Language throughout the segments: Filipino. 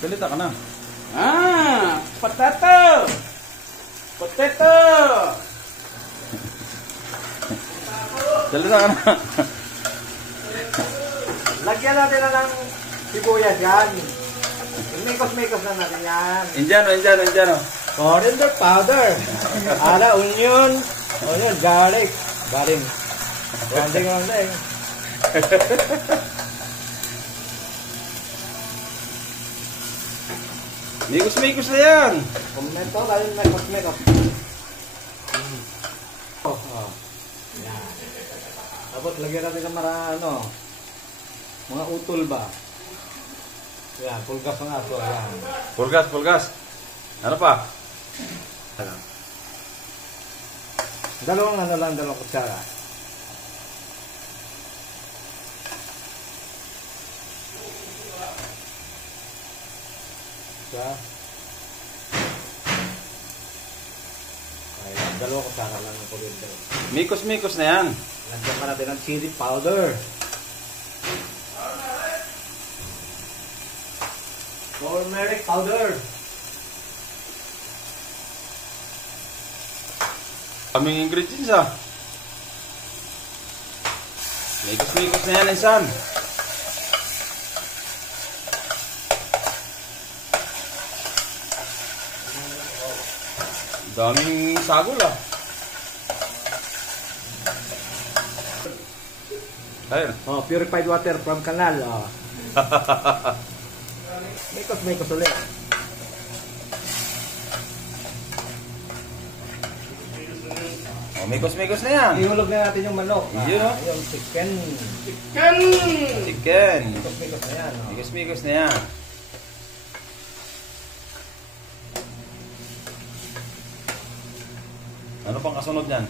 Salita ka na. Potato! Potato! Salita ka na. Lagyan natin na ng sibuyas yan. Mikos-mikos na natin yan. Indiano. Coriander powder. Onion, garlic. Rounding. Mikos na yan. Komento, lalo mikos. Yan. Tapos lagyan natin ng mga utol ba? Yan, pulgas ng aso. Yan. Pulgas. Ano pa? Dalawang kutsara. Ayan, dalawang kutsara lang ng coriander. Mikos na yan. Lagyan pa natin ng chili powder. Turmeric powder. Kaming ingredients Mikos na yan, insan. Daming sagol Ayun. Purified water from canal. Mikos ulit. Mikos na yan. Ihulog na natin yung manok. Yung chicken. Mikos na yan. Mikos na yan. Ano pang kasunod niyan?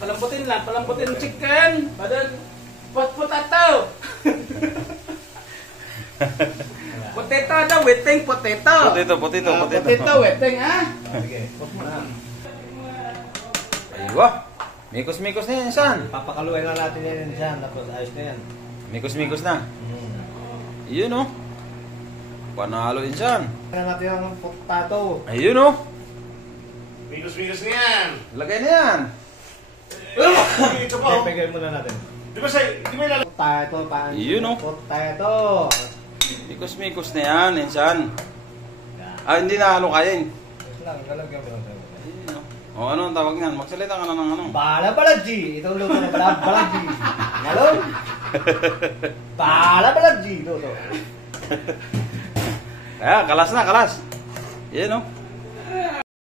Palambutin chicken. Badan potato. Potato daw, waiting potato. Potato waiting Sige, put mo na. Aywa. Mikos na yan, insan. Papakaluin na natin yan dyan. Tapos ayos na yan. Mikos na. Yun Panalo insan. Lagyan natin ang potato. Ayun Mikos na yan. Lagay na yan. Ito po. Pagay muna natin. Di ba ilalagay? Potato. Yun Potato. Mikos na yan, insan. Hindi na kayin. Lalagyan mo lang. Ano ang tawag niyan? Magsalita ka na ng Balabalagji. Ito luto na balabalagji. Hello? Balabalagji. Luto. Kalas. Yan